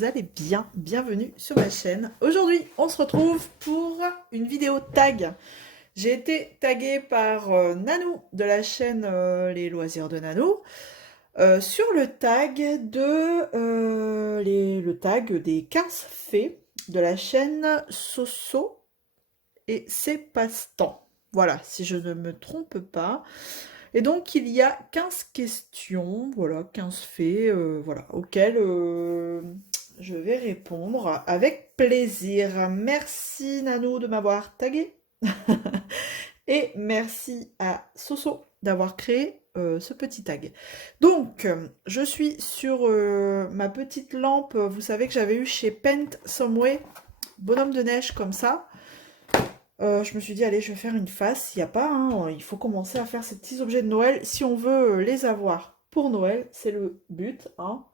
vous allez bien. Bienvenue sur ma chaîne. Aujourd'hui, on se retrouve pour une vidéo tag. J'ai été taguée par Nanou de la chaîne Les Loisirs de Nanou sur le tag le tag des 15 fées de la chaîne Soso et ses passe-temps. Voilà, si je ne me trompe pas. Et donc, il y a 15 questions, voilà, 15 faits, voilà, auxquelles je vais répondre avec plaisir. Merci Nanou de m'avoir tagué. Et merci à Soso d'avoir créé ce petit tag. Donc, je suis sur ma petite lampe, vous savez que j'avais eu chez Paint Someway, bonhomme de neige comme ça. Je me suis dit, allez, je vais faire une face. Il n'y a pas, hein, il faut commencer à faire ces petits objets de Noël si on veut les avoir pour Noël. C'est le but, hein.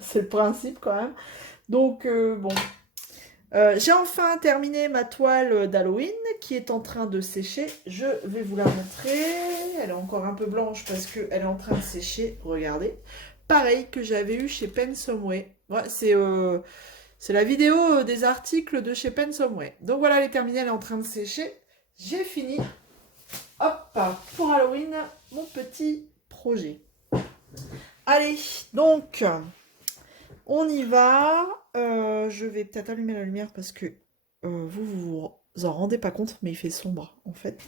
C'est le principe quand même. Donc, bon. J'ai enfin terminé ma toile d'Halloween qui est en train de sécher. Je vais vous la montrer. Elle est encore un peu blanche parce qu'elle est en train de sécher. Regardez. Pareil que j'avais eu chez Pensomeway. Ouais, c'est la vidéo des articles de chez Pensomeway. Donc voilà, elle est terminée, elle est en train de sécher. J'ai fini. Hop, pour Halloween, mon petit projet. Allez, donc, on y va. Je vais peut-être allumer la lumière parce que vous en rendez pas compte, mais il fait sombre en fait.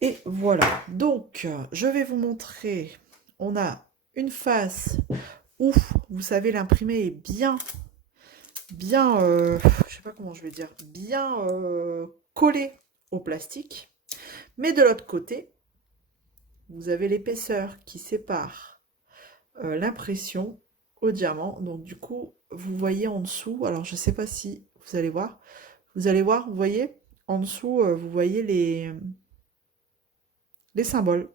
Et voilà. Donc, je vais vous montrer. On a une face où, vous savez, l'imprimé est bien, je sais pas comment je vais dire, bien collé au plastique. Mais de l'autre côté, vous avez l'épaisseur qui sépare l'impression au diamant. Donc du coup, vous voyez en dessous, alors je sais pas si vous allez voir. Vous allez voir, vous voyez, en dessous, vous voyez les symboles.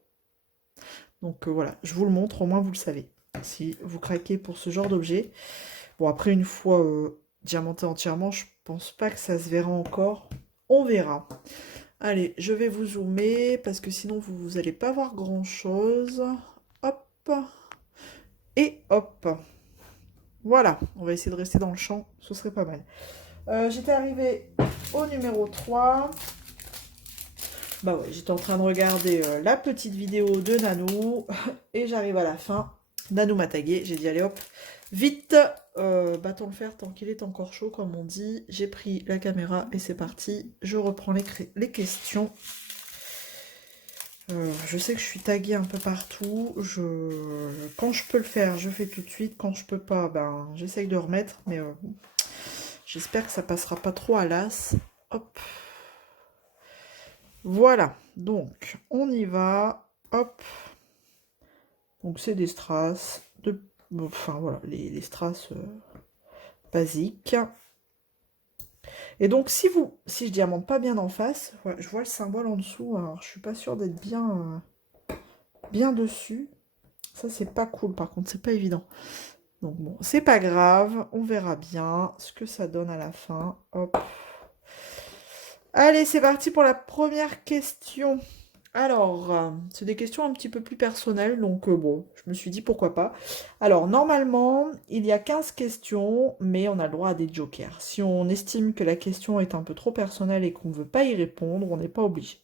Donc voilà, je vous le montre, au moins vous le savez. Si vous craquez pour ce genre d'objet. Bon, après, une fois diamanté entièrement, je pense pas que ça se verra encore. On verra. Allez, je vais vous zoomer parce que sinon vous n'allez pas voir grand chose. Hop. Et hop. Voilà, on va essayer de rester dans le champ, ce serait pas mal. J'étais arrivée au numéro 3. Bah ouais, j'étais en train de regarder la petite vidéo de Nanou. Et j'arrive à la fin. Nanou m'a tagué, j'ai dit allez hop, vite, battons le fer tant qu'il est encore chaud, comme on dit. J'ai pris la caméra et c'est parti. Je reprends les questions. Je sais que je suis taguée un peu partout. Quand je peux le faire, je fais tout de suite. Quand je peux pas, ben j'essaye de remettre. Mais j'espère que ça passera pas trop à l'as. Hop. Voilà. Donc, on y va. Hop. Donc, c'est des strass. Enfin, voilà, les strass basiques. Et donc, si je diamante pas bien en face, ouais, je vois le symbole en dessous. Alors, je suis pas sûre d'être bien dessus. Ça, c'est pas cool, par contre, c'est pas évident. Donc, bon, c'est pas grave. On verra bien ce que ça donne à la fin. Hop. Allez, c'est parti pour la première question. Alors, c'est des questions un petit peu plus personnelles, donc bon, je me suis dit pourquoi pas. Alors, normalement, il y a 15 questions, mais on a le droit à des jokers. Si on estime que la question est un peu trop personnelle et qu'on ne veut pas y répondre, on n'est pas obligé.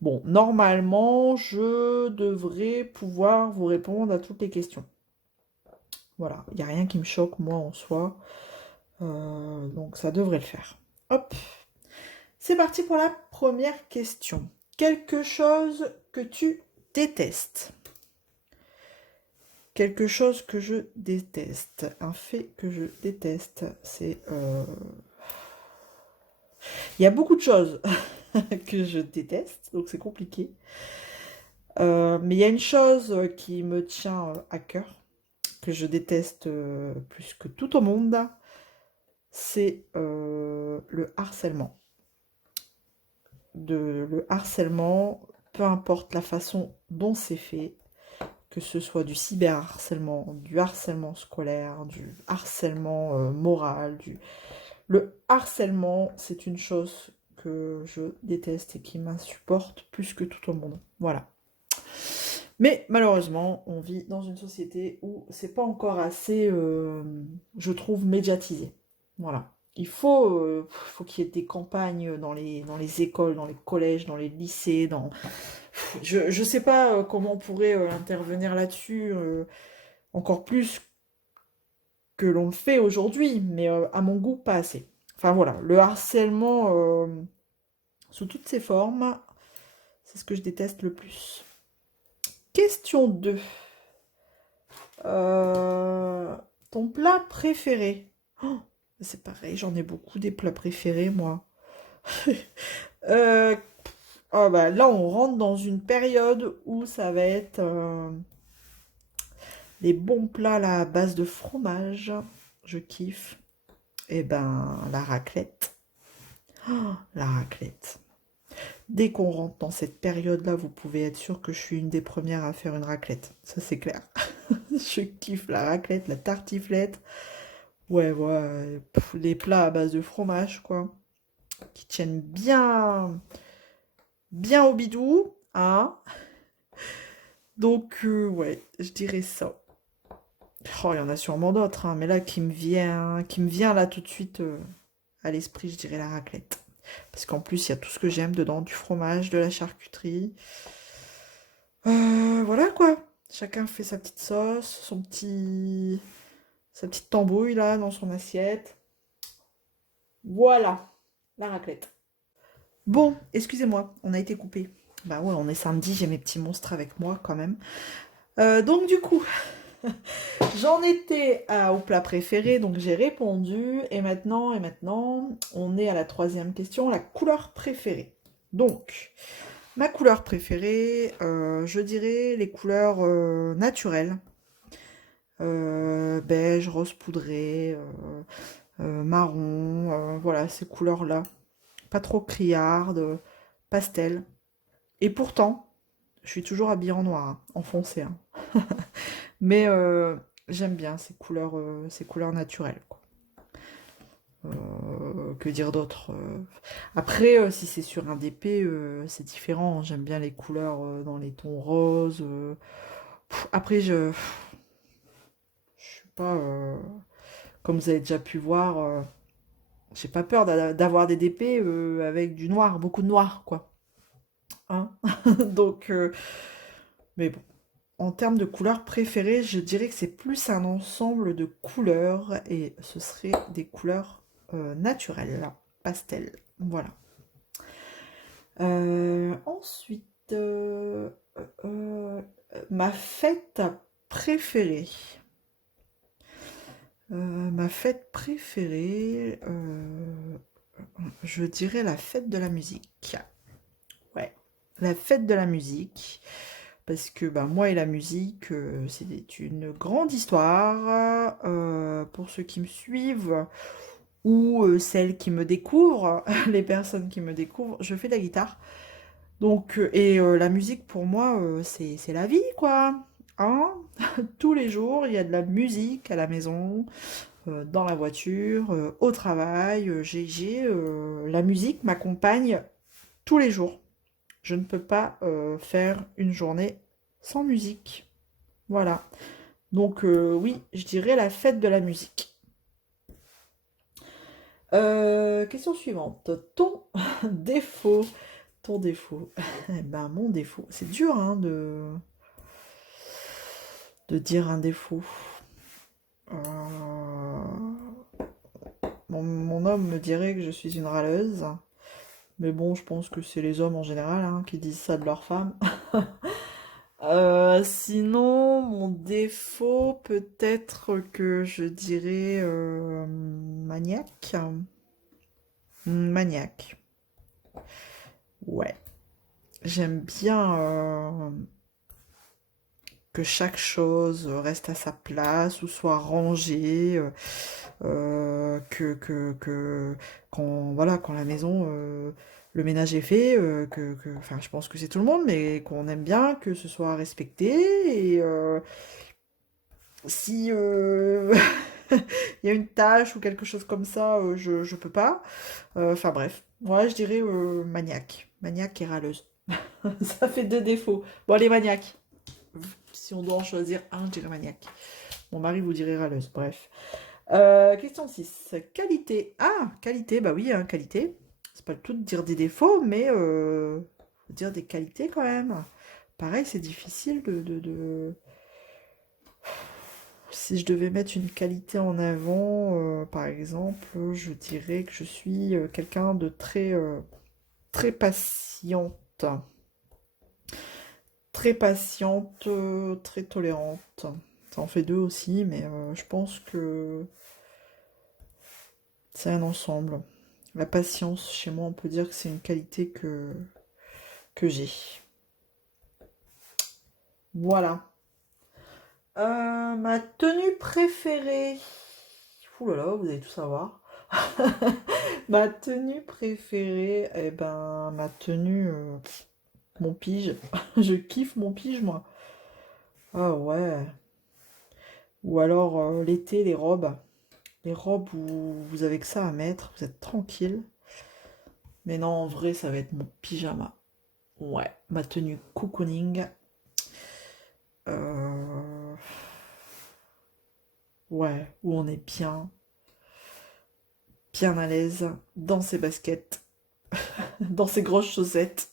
Bon, normalement, je devrais pouvoir vous répondre à toutes les questions. Voilà, il n'y a rien qui me choque, moi, en soi. Donc, ça devrait le faire. Hop. C'est parti pour la première question. Quelque chose que tu détestes. Quelque chose que je déteste. Un fait que je déteste, c'est... Il y a beaucoup de choses que je déteste, donc c'est compliqué. Mais il y a une chose qui me tient à cœur, que je déteste plus que tout au monde, c'est le harcèlement. Le harcèlement, peu importe la façon dont c'est fait, que ce soit du cyberharcèlement, du harcèlement scolaire, du harcèlement moral, le harcèlement, c'est une chose que je déteste et qui m'insupporte plus que tout au monde. Voilà. Mais malheureusement, on vit dans une société où c'est pas encore assez, je trouve, médiatisé. Voilà. Faut qu'il y ait des campagnes dans les écoles, dans les collèges, dans les lycées, je sais pas comment on pourrait intervenir là-dessus encore plus que l'on le fait aujourd'hui, mais à mon goût, pas assez. Enfin voilà, le harcèlement sous toutes ses formes, c'est ce que je déteste le plus. Question 2. Euh, Ton plat préféré? Oh, c'est pareil, j'en ai beaucoup des plats préférés, moi. Euh, oh bah, là, on rentre dans une période où ça va être des bons plats là, à base de fromage. Je kiffe. Et ben, la raclette. Oh, la raclette. Dès qu'on rentre dans cette période-là, vous pouvez être sûr que je suis une des premières à faire une raclette. Ça, c'est clair. Je kiffe la raclette, la tartiflette. Ouais, ouais, les plats à base de fromage, quoi. Qui tiennent bien, bien au bidou, hein. Donc, ouais, je dirais ça. Oh, il y en a sûrement d'autres, hein, mais là, qui me vient là tout de suite à l'esprit, je dirais la raclette. Parce qu'en plus, il y a tout ce que j'aime dedans, du fromage, de la charcuterie. Voilà quoi. Chacun fait sa petite sauce, sa petite tambouille là dans son assiette. Voilà, la raclette. Bon, excusez-moi, on a été coupé. Bah ouais, on est samedi, j'ai mes petits monstres avec moi quand même. Donc du coup, j'en étais au plat préféré, donc j'ai répondu. Et maintenant, on est à la troisième question, la couleur préférée. Donc, ma couleur préférée, je dirais les couleurs naturelles. Beige, rose poudré, marron, voilà, ces couleurs-là. Pas trop criardes, pastel. Et pourtant, je suis toujours habillée en noir, hein, en foncé, hein. Mais j'aime bien ces couleurs naturelles, quoi. Que dire d'autre? Après, si c'est sur un DP, c'est différent. J'aime bien les couleurs dans les tons roses. Après, je suis pas. Comme vous avez déjà pu voir, j'ai pas peur d'avoir des DP avec du noir, beaucoup de noir, quoi. Hein. Donc, mais bon. En termes de couleurs préférées, je dirais que c'est plus un ensemble de couleurs et ce serait des couleurs naturelles, pastel. Voilà. Ensuite, euh, ma fête préférée. Ma fête préférée, je dirais la fête de la musique. Ouais, la fête de la musique. Parce que bah, moi et la musique, c'est une grande histoire. Pour ceux qui me suivent ou celles qui me découvrent, les personnes qui me découvrent, je fais de la guitare. Donc, la musique pour moi, c'est la vie, quoi. Hein. Tous les jours, il y a de la musique à la maison, dans la voiture, au travail. La musique m'accompagne tous les jours. Je ne peux pas faire une journée sans musique. Voilà. Donc oui, je dirais la fête de la musique. Question suivante. Ton défaut. Ton défaut. Eh ben, mon défaut. C'est dur hein, de dire un défaut. Mon homme me dirait que je suis une râleuse. Mais bon, je pense que c'est les hommes en général hein, qui disent ça de leurs femmes. Sinon, mon défaut, peut-être que je dirais maniaque. Maniaque. Ouais. J'aime bien que chaque chose reste à sa place ou soit rangée. Quand la maison, le ménage est fait, enfin, je pense que c'est tout le monde, mais qu'on aime bien que ce soit respecté. Et si il y a une tâche ou quelque chose comme ça, je peux pas. Enfin bref, moi je dirais maniaque. Maniaque et râleuse. Ça fait deux défauts. Bon, les maniaques. Si on doit en choisir un, je dirais maniaque. Mon mari vous dirait râleuse, bref. Question 6. Qualité. Ah, qualité, bah oui, hein, qualité. C'est pas le tout de dire des défauts, mais faut dire des qualités quand même. Pareil, c'est difficile de... Si je devais mettre une qualité en avant, par exemple, je dirais que je suis quelqu'un de très patiente. Très patiente, très tolérante. Ça en fait deux aussi, mais je pense que c'est un ensemble. La patience, chez moi, on peut dire que c'est une qualité que j'ai. Voilà. Ma tenue préférée. Ouh là là, vous allez tout savoir. Ma tenue préférée, eh ben, ma tenue, mon pige. Je kiffe mon pige, moi. Ah ouais. Ou alors l'été, les robes. Les robes où vous avez que ça à mettre, vous êtes tranquille. Mais non, en vrai, ça va être mon pyjama. Ouais, ma tenue cocooning. Euh, Ouais, où on est bien à l'aise, dans ses baskets, dans ses grosses chaussettes.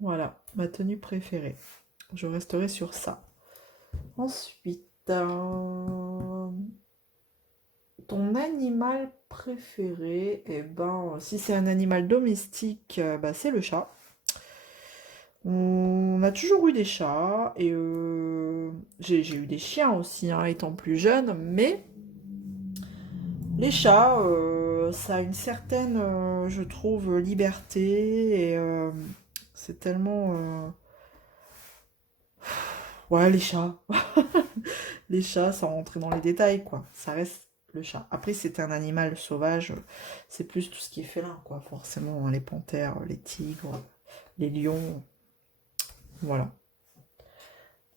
Voilà, ma tenue préférée. Je resterai sur ça. Ensuite, ton animal préféré, eh ben, si c'est un animal domestique, bah, c'est le chat. On a toujours eu des chats et j'ai eu des chiens aussi, hein, étant plus jeune, mais les chats, ça a une certaine, je trouve, liberté et c'est tellement... Ouais, les chats. Les chats, sans rentrer dans les détails, quoi. Ça reste le chat. Après, c'est un animal sauvage, c'est plus tout ce qui est félin, quoi. Forcément, hein, les panthères, les tigres, les lions, voilà.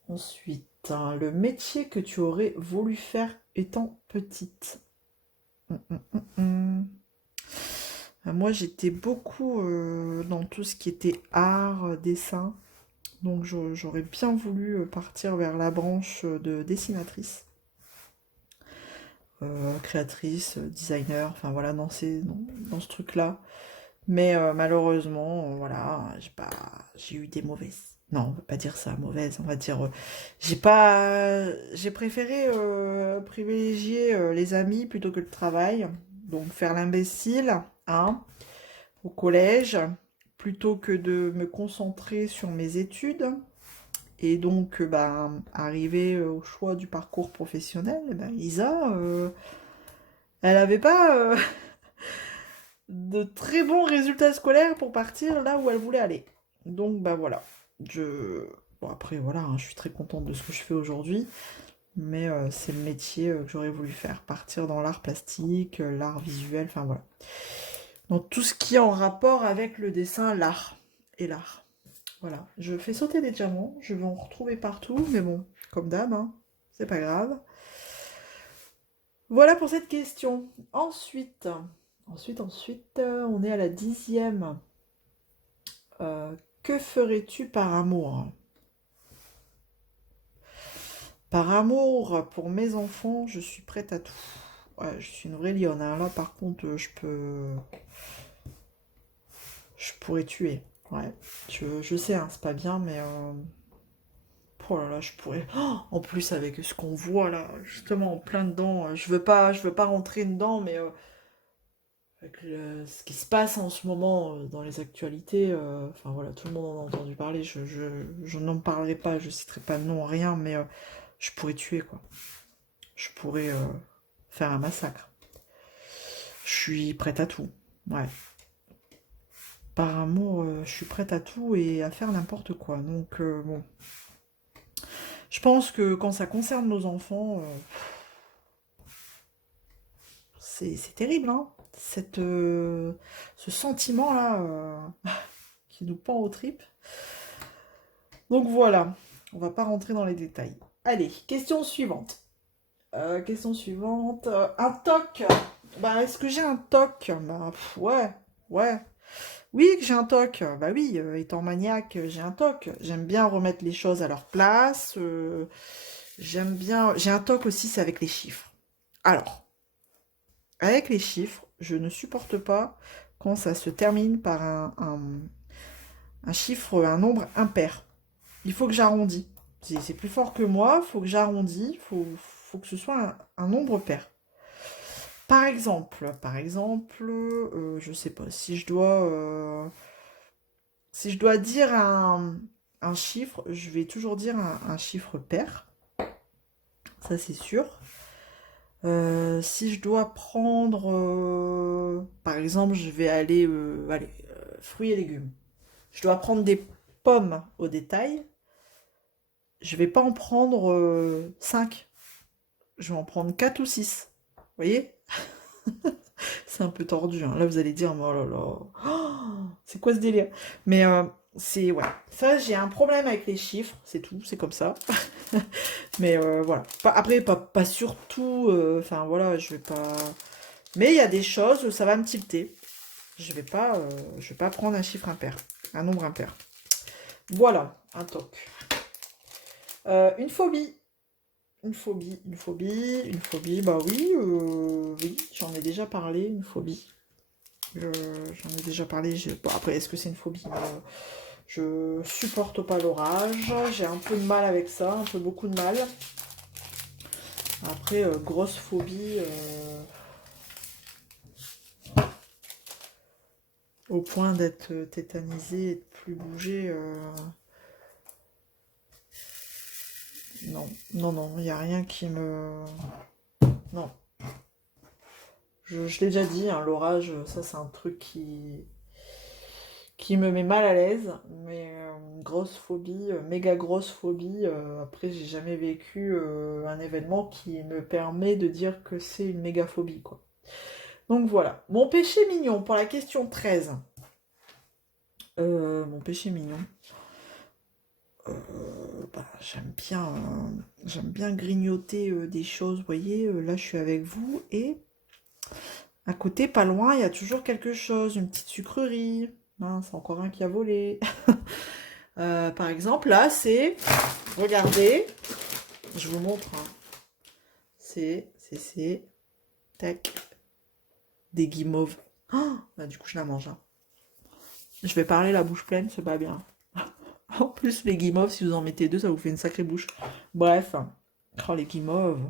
Ensuite, hein, le métier que tu aurais voulu faire étant petite. Hum. Moi, j'étais beaucoup dans tout ce qui était art, dessin. Donc, j'aurais bien voulu partir vers la branche de dessinatrice, créatrice, designer, enfin voilà, dans ce truc-là. Mais malheureusement, voilà, j'ai eu des mauvaises. Non, on va pas dire ça, mauvaise, on va dire, j'ai préféré privilégier les amis plutôt que le travail. Donc faire l'imbécile, hein, au collège, plutôt que de me concentrer sur mes études. Et donc, ben, arriver au choix du parcours professionnel, eh ben, Isa, elle avait pas de très bons résultats scolaires pour partir là où elle voulait aller. Donc, bah voilà. Bon, après, voilà, hein, je suis très contente de ce que je fais aujourd'hui, mais c'est le métier que j'aurais voulu faire. Partir dans l'art plastique, l'art visuel, enfin voilà. Donc, tout ce qui est en rapport avec le dessin, l'art et l'art. Voilà. Je fais sauter des diamants, je vais en retrouver partout, mais bon, comme d'hab, hein, c'est pas grave. Voilà pour cette question. Ensuite, on est à la 10e. Que ferais-tu par amour? Par amour pour mes enfants, je suis prête à tout. Ouais, je suis une vraie lionne, hein. Là, par contre, je pourrais tuer. Ouais, je sais, hein, c'est pas bien, mais oh là là, je pourrais. Oh, en plus, avec ce qu'on voit là, justement, en plein dedans, je veux pas rentrer dedans, mais avec ce qui se passe en ce moment dans les actualités, enfin voilà, tout le monde en a entendu parler. Je n'en parlerai pas, je citerai pas de nom, rien, mais je pourrais tuer, quoi. Je pourrais faire un massacre. Je suis prête à tout. Ouais. Par amour, je suis prête à tout et à faire n'importe quoi. Donc, bon. Je pense que quand ça concerne nos enfants, c'est terrible, hein. Ce sentiment-là qui nous pend aux tripes. Donc voilà, on va pas rentrer dans les détails. Allez, question suivante. Un toc. Bah, est-ce que j'ai un toc? Bah, ouais, ouais. Oui, que j'ai un toc. Bah oui, étant maniaque, j'ai un toc. J'aime bien remettre les choses à leur place. J'aime bien. J'ai un toc aussi, c'est avec les chiffres. Alors, avec les chiffres, je ne supporte pas quand ça se termine par un chiffre, un nombre impair. Il faut que j'arrondis. C'est plus fort que moi, il faut que j'arrondis, faut que ce soit un nombre pair. Par exemple, je sais pas, si je dois dire un chiffre, je vais toujours dire un chiffre pair, ça c'est sûr. Si je dois prendre, par exemple, je vais aller, allez, fruits et légumes. Je dois prendre des pommes au détail. Je vais pas en prendre 5. Je vais en prendre 4 ou 6. Vous voyez? C'est un peu tordu, hein. Là, vous allez dire, oh là là, oh, c'est quoi ce délire? Mais c'est, ouais. Ça, j'ai un problème avec les chiffres, c'est tout, c'est comme ça. Mais voilà. Après, pas surtout, enfin voilà, je vais pas. Mais il y a des choses où ça va me tilter. Je vais pas prendre un chiffre impair, un nombre impair. Voilà, un toc. Une phobie. Une phobie, bah oui, oui, j'en ai déjà parlé, une phobie. J'en ai déjà parlé. Bon, après, est-ce que c'est une phobie? Je supporte pas l'orage. J'ai un peu de mal avec ça, un peu beaucoup de mal. Après, grosse phobie, au point d'être tétanisé et de plus bouger. Non, non, non, il n'y a rien qui me. Non. Je l'ai déjà dit, hein, l'orage, ça c'est un truc qui me met mal à l'aise, mais grosse phobie, méga grosse phobie. Après, j'ai jamais vécu un événement qui me permet de dire que c'est une méga phobie, quoi. Donc voilà. Mon péché mignon pour la question 13. Mon péché mignon. Bah, j'aime bien grignoter des choses. Vous voyez, là je suis avec vous et à côté, pas loin, il y a toujours quelque chose, une petite sucrerie. Mince, encore un qui a volé. Par exemple, là, regardez, je vous montre, hein. C'est, tac, des guimauves. Oh, bah, du coup, je la mange, hein. Je vais parler la bouche pleine, c'est pas bien. En plus, les guimauves, si vous en mettez deux, ça vous fait une sacrée bouche. Bref, oh, les guimauves.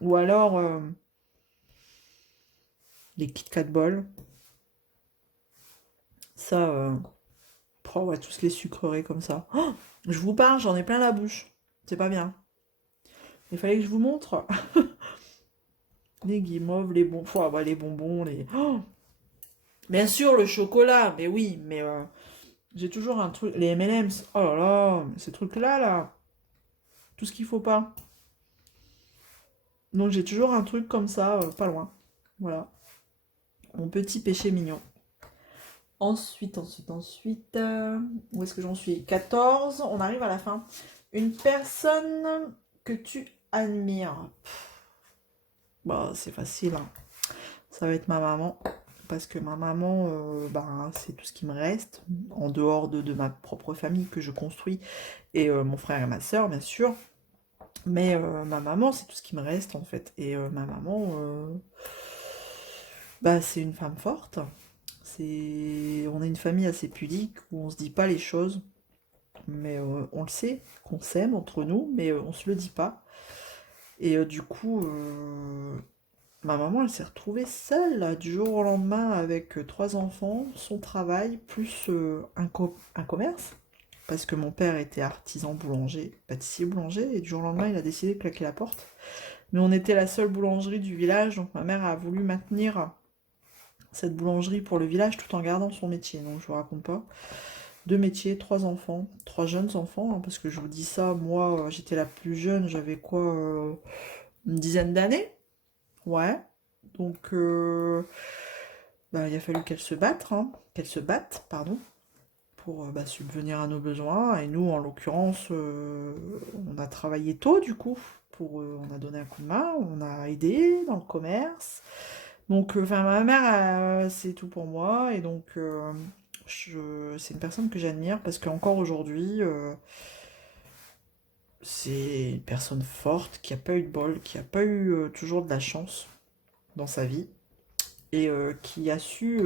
Ou alors, les Kit Kat Ball. Ça, oh, ouais, tous les sucreries comme ça. Oh, je vous parle, j'en ai plein la bouche. C'est pas bien. Il fallait que je vous montre. Les guimauves, les bonbons, les. Oh, bien sûr, le chocolat, mais oui, mais j'ai toujours un truc. Les M&M's, oh là là, ces trucs-là, là, tout ce qu'il faut pas. Donc j'ai toujours un truc comme ça, pas loin. Voilà, mon petit péché mignon. Ensuite, où est-ce que j'en suis? 14, on arrive à la fin. Une personne que tu admires. Bah, c'est facile, hein. Ça va être ma maman. Parce que ma maman, ben, c'est tout ce qui me reste, en dehors de ma propre famille que je construis, et mon frère et ma soeur, bien sûr. Mais ma maman, c'est tout ce qui me reste, en fait. Et ma maman, bah, c'est une femme forte. On est une famille assez pudique, où on se dit pas les choses. Mais on le sait, qu'on s'aime entre nous, mais on se le dit pas. Et du coup, ma maman, elle s'est retrouvée seule, là, du jour au lendemain, avec 3 enfants, son travail, plus un commerce. Parce que mon père était artisan boulanger, pâtissier boulanger, et du jour au lendemain, il a décidé de claquer la porte. Mais on était la seule boulangerie du village, donc ma mère a voulu maintenir cette boulangerie pour le village tout en gardant son métier. Donc je vous raconte pas. 2 métiers, 3 enfants, 3 jeunes enfants, hein, parce que je vous dis ça, moi j'étais la plus jeune, j'avais quoi, une dizaine d'années. Ouais. Donc, bah, il a fallu qu'elle se batte, pardon, pour bah, subvenir à nos besoins. Et nous, en l'occurrence, on a travaillé tôt, du coup, on a donné un coup de main, on a aidé dans le commerce. Donc, enfin, ma mère, c'est tout pour moi. Et donc, c'est une personne que j'admire parce qu'encore aujourd'hui, c'est une personne forte qui a pas eu de bol, qui a pas eu toujours de la chance dans sa vie. Et qui a su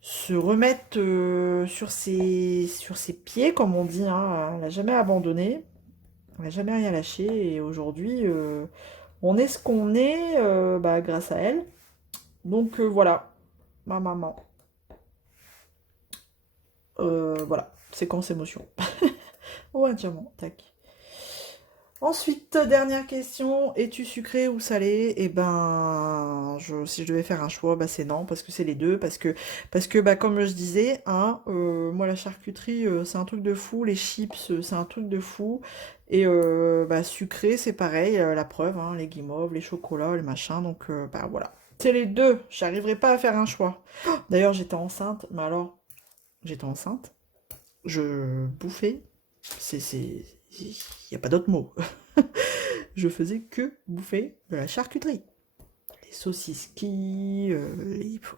se remettre sur ses pieds, comme on dit, hein. Elle n'a jamais abandonné, elle n'a jamais rien lâché. Et aujourd'hui, on est ce qu'on est bah, grâce à elle. Donc voilà, ma maman. Voilà, séquence émotion. Oh, un diamant, tac. Ensuite, dernière question, es-tu sucré ou salé? Eh ben, si je devais faire un choix, bah c'est non, parce que c'est les deux, parce que bah, comme je disais, hein, moi la charcuterie, c'est un truc de fou, les chips, c'est un truc de fou, et bah, sucré, c'est pareil, la preuve, hein, les guimauves, les chocolats, les machins, donc bah voilà. C'est les deux, j'arriverai pas à faire un choix. D'ailleurs, j'étais enceinte, mais alors, j'étais enceinte, je bouffais, il n'y a pas d'autre mot. Je faisais que bouffer de la charcuterie. Les saucisses,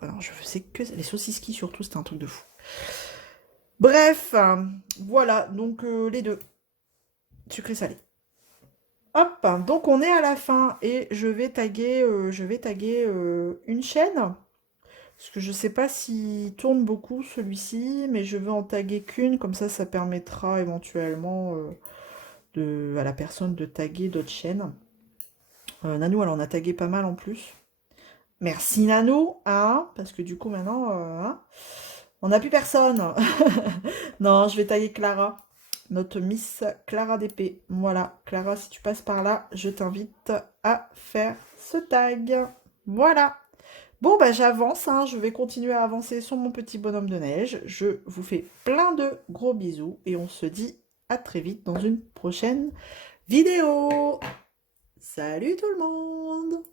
alors je faisais que les saucisses surtout, c'était un truc de fou. Bref, voilà, donc les deux, sucré salé. Hop, donc on est à la fin et je vais taguer une chaîne. Parce que je sais pas s'il tourne beaucoup celui-ci, mais je vais en taguer qu'une, comme ça permettra éventuellement à la personne de taguer d'autres chaînes. Nanou, elle en a tagué pas mal en plus. Merci Nanou, hein, parce que du coup maintenant, hein, on n'a plus personne. Non, je vais taguer Clara, notre Miss Clara d'épée. Voilà, Clara, si tu passes par là, je t'invite à faire ce tag. Voilà. Bon, bah j'avance, hein, je vais continuer à avancer sur mon petit bonhomme de neige. Je vous fais plein de gros bisous et on se dit à très vite dans une prochaine vidéo. Salut tout le monde!